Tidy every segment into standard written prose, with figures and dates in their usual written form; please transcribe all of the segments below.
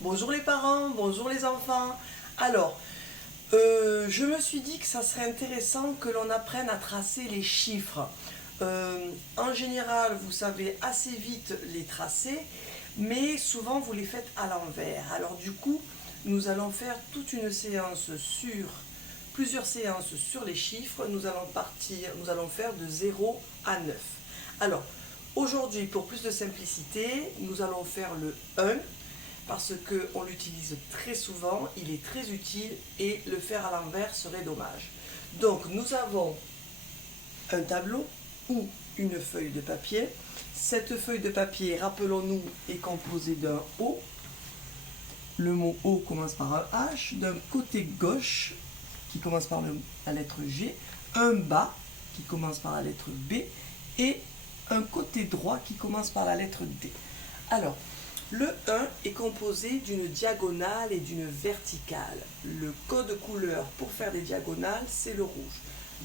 Bonjour les parents, bonjour les enfants. Alors, je me suis dit que ça serait intéressant que l'on apprenne à tracer les chiffres. En général, vous savez assez vite les tracer, mais souvent vous les faites à l'envers. Alors du coup, nous allons faire toute une séance sur plusieurs séances sur les chiffres. Nous allons faire de 0 à 9. Alors, aujourd'hui, pour plus de simplicité, nous allons faire le 1 parce qu'on l'utilise très souvent, il est très utile et le faire à l'envers serait dommage. Donc nous avons un tableau ou une feuille de papier. Cette feuille de papier, rappelons-nous, est composée d'un O. Le mot O commence par un H. D'un côté gauche, qui commence par la lettre G, un bas, qui commence par la lettre B, et un côté droit qui commence par la lettre D. Alors, le 1 est composé d'une diagonale et d'une verticale. Le code couleur pour faire des diagonales, c'est le rouge.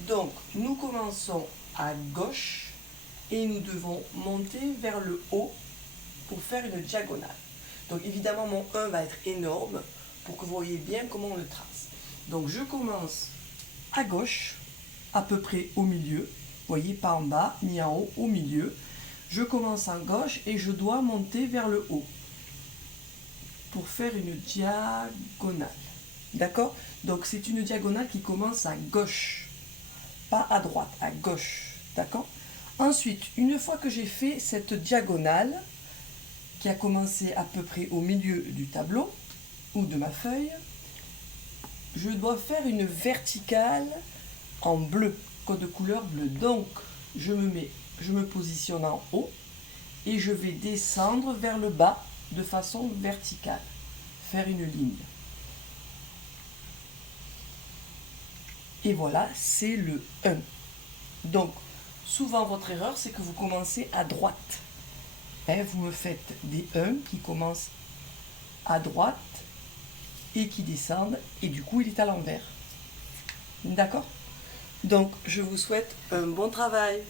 Donc, nous commençons à gauche et nous devons monter vers le haut pour faire une diagonale. Donc, évidemment, mon 1 va être énorme pour que vous voyez bien comment on le trace. Donc, je commence à gauche, à peu près au milieu. Vous voyez, pas en bas, ni en haut, au milieu. Je commence à gauche et je dois monter vers le haut pour faire une diagonale. D'accord? Donc c'est une diagonale qui commence à gauche, pas à droite, à gauche. D'accord? Ensuite, une fois que j'ai fait cette diagonale, qui a commencé à peu près au milieu du tableau ou de ma feuille, je dois faire une verticale en bleu, code couleur bleu. Donc je me positionne en haut et je vais descendre vers le bas de façon verticale, faire une ligne. Et voilà, c'est le 1. Donc, souvent votre erreur, c'est que vous commencez à droite. Vous me faites des 1 qui commencent à droite et qui descendent, et du coup, il est à l'envers. D'accord? Donc, je vous souhaite un bon travail.